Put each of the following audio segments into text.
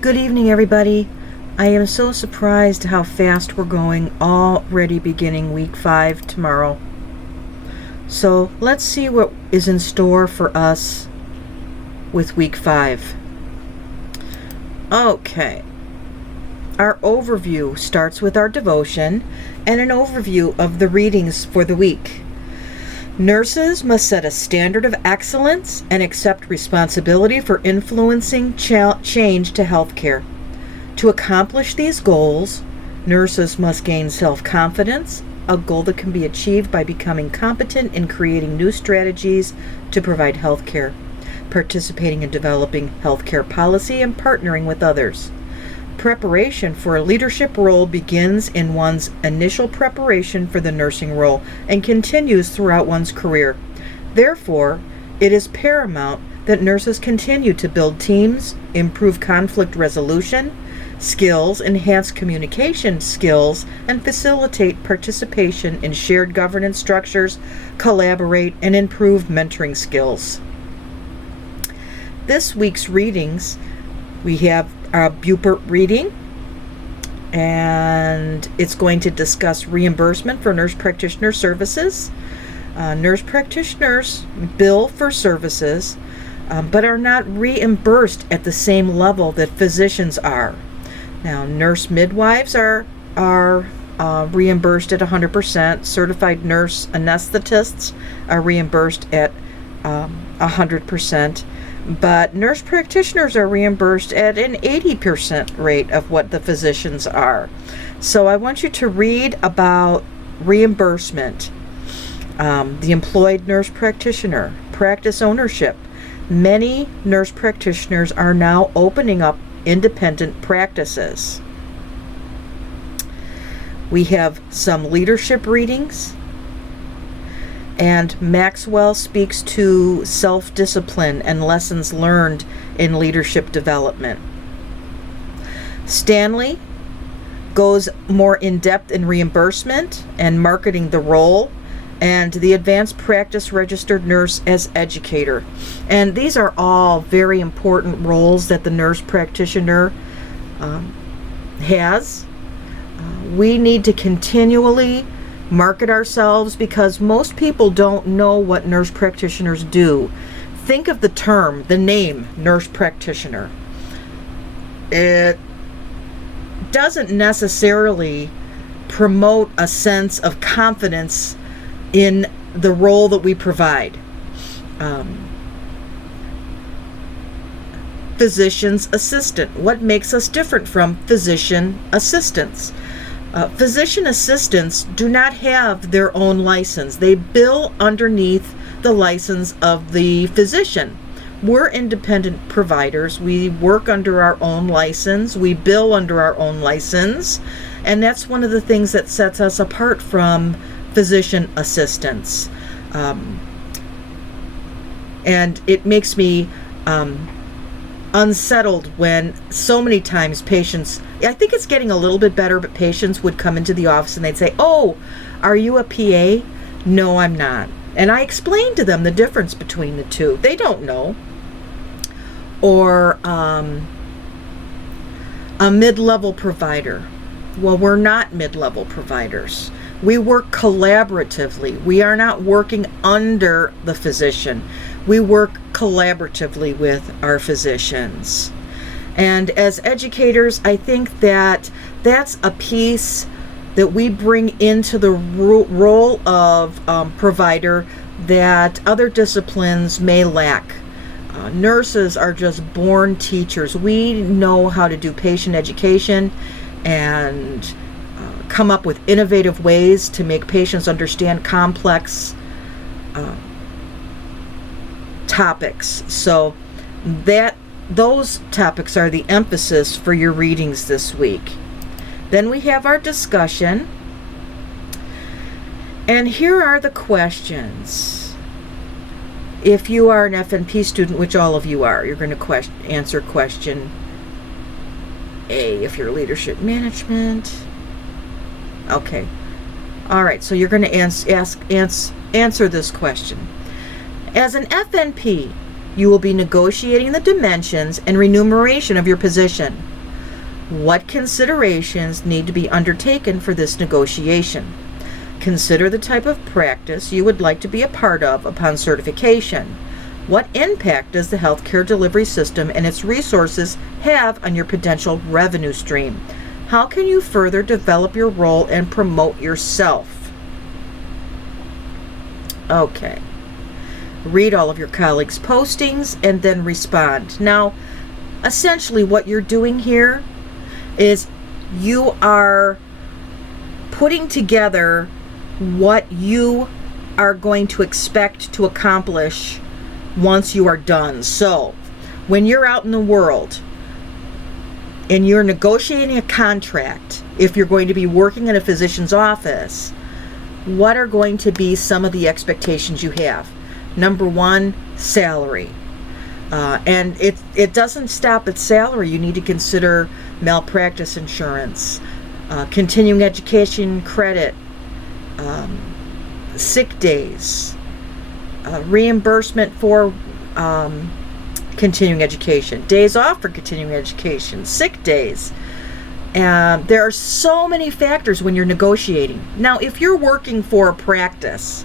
Good evening, everybody. I am so surprised how fast we're going, already beginning week 5 tomorrow. So let's see what is in store for us with week 5. Okay. Our overview starts with our devotion and an overview of the readings for the week. Nurses must set a standard of excellence and accept responsibility for influencing change to healthcare. To accomplish these goals, nurses must gain self-confidence, a goal that can be achieved by becoming competent in creating new strategies to provide healthcare, participating in developing healthcare policy, and partnering with others. Preparation for a leadership role begins in one's initial preparation for the nursing role and continues throughout one's career. Therefore, it is paramount that nurses continue to build teams, improve conflict resolution skills, enhance communication skills, and facilitate participation in shared governance structures, collaborate, and improve mentoring skills. This week's readings, we have a Bupert reading, and it's going to discuss reimbursement for nurse practitioner services. Nurse practitioners bill for services, but are not reimbursed at the same level that physicians are. Now, nurse midwives are reimbursed at 100%. Certified nurse anesthetists are reimbursed at 100%. But nurse practitioners are reimbursed at an 80% rate of what the physicians are. So I want you to read about reimbursement, the employed nurse practitioner, practice ownership. Many nurse practitioners are now opening up independent practices. We have some leadership readings. And Maxwell speaks to self-discipline and lessons learned in leadership development. Stanley goes more in-depth in reimbursement and marketing the role, and the advanced practice registered nurse as educator. And these are all very important roles that the nurse practitioner has. We need to continually market ourselves because most people don't know what nurse practitioners do. Think of the name nurse practitioner. It doesn't necessarily promote a sense of confidence in the role that we provide. Physician's assistant. What makes us different from physician assistants? Physician assistants do not have their own license. They bill underneath the license of the physician. We're independent providers. We work under our own license. We bill under our own license. And that's one of the things that sets us apart from physician assistants. And it makes me unsettled when so many times patients, I think it's getting a little bit better, but patients would come into the office and they'd say, "Oh, are you a PA?" "No, I'm not." And I explained to them the difference between the two. They don't know. Or a mid-level provider. Well, we're not mid-level providers. We work collaboratively. We are not working under the physician. We work collaboratively with our physicians. And as educators, I think that that's a piece that we bring into the role of provider that other disciplines may lack. Nurses are just born teachers. We know how to do patient education and come up with innovative ways to make patients understand complex topics. So those topics are the emphasis for your readings this week. Then we have our discussion. And here are the questions. If you are an FNP student, which all of you are, you're going to answer question A. If you're leadership management. Okay. All right, so you're going to answer this question. As an FNP, You will be negotiating the dimensions and remuneration of your position. What considerations need to be undertaken for this negotiation? Consider the type of practice you would like to be a part of upon certification. What impact does the healthcare delivery system and its resources have on your potential revenue stream? How can you further develop your role and promote yourself? Okay. Read all of your colleagues' postings and then respond. Now, essentially what you're doing here is you are putting together what you are going to expect to accomplish once you are done. So, when you're out in the world and you're negotiating a contract, if you're going to be working in a physician's office, what are going to be some of the expectations you have? Number one, salary. And it doesn't stop at salary. You need to consider malpractice insurance, continuing education credit, sick days, reimbursement for continuing education, days off for continuing education, sick days. There are so many factors when you're negotiating. Now, if you're working for a practice,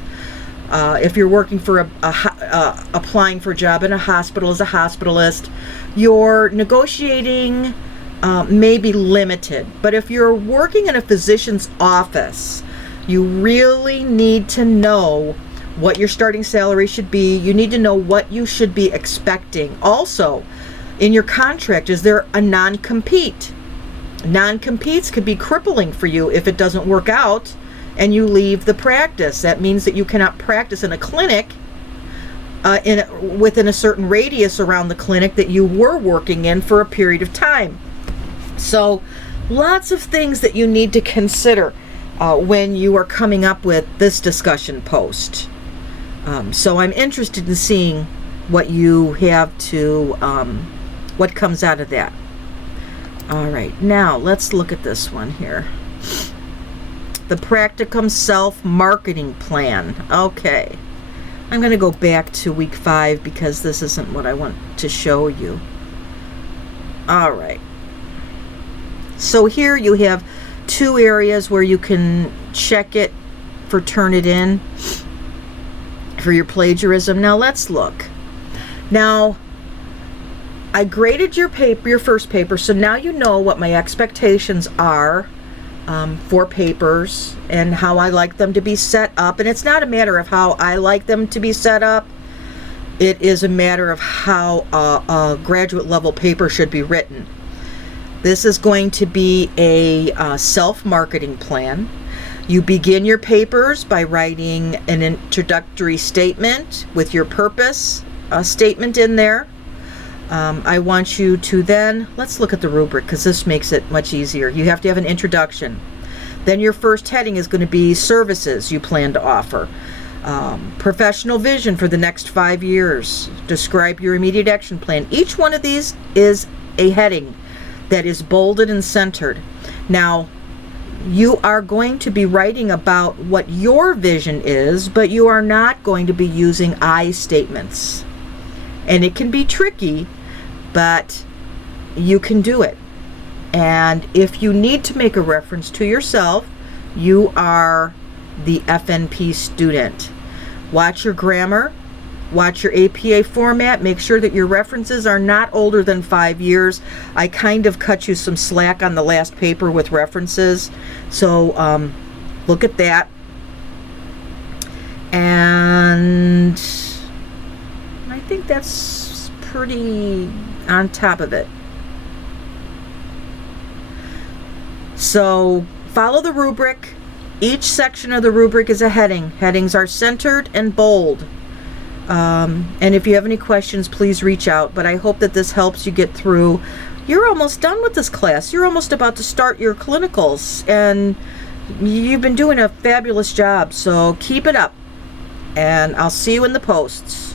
if you're working for applying for a job in a hospital as a hospitalist, your negotiating may be limited. But if you're working in a physician's office, you really need to know what your starting salary should be. You need to know what you should be expecting. Also, in your contract, is there a non-compete? Non-competes could be crippling for you if it doesn't work out and you leave the practice. That means that you cannot practice in a clinic within a certain radius around the clinic that you were working in for a period of time. So lots of things that you need to consider when you are coming up with this discussion post. So I'm interested in seeing what you have to, what comes out of that. All right, now let's look at this one here. The Practicum Self-Marketing Plan. Okay, I'm going to go back to week 5 because this isn't what I want to show you. All right. So here you have 2 areas where you can check it for Turnitin for your plagiarism. Now let's look. Now, I graded your paper, your first paper, so now you know what my expectations are for papers and how I like them to be set up. And it's not a matter of how I like them to be set up. It is a matter of how a graduate level paper should be written. This is going to be a self-marketing plan. You begin your papers by writing an introductory statement with your purpose statement in there. I want you to then, let's look at the rubric because this makes it much easier. You have to have an introduction. Then your first heading is going to be services you plan to offer. Professional vision for the next 5 years. Describe your immediate action plan. Each one of these is a heading that is bolded and centered. Now, you are going to be writing about what your vision is, but you are not going to be using I statements. And it can be tricky, but you can do it. And if you need to make a reference to yourself, you are the FNP student. Watch your grammar, watch your APA format, make sure that your references are not older than 5 years. I kind of cut you some slack on the last paper with references, so look at that. And I think that's pretty on top of it. So follow the rubric. Each section of the rubric is a heading. Headings are centered and bold. And if you have any questions, please reach out. But I hope that this helps you get through. You're almost done with this class. You're almost about to start your clinicals. And you've been doing a fabulous job. So keep it up. And I'll see you in the posts.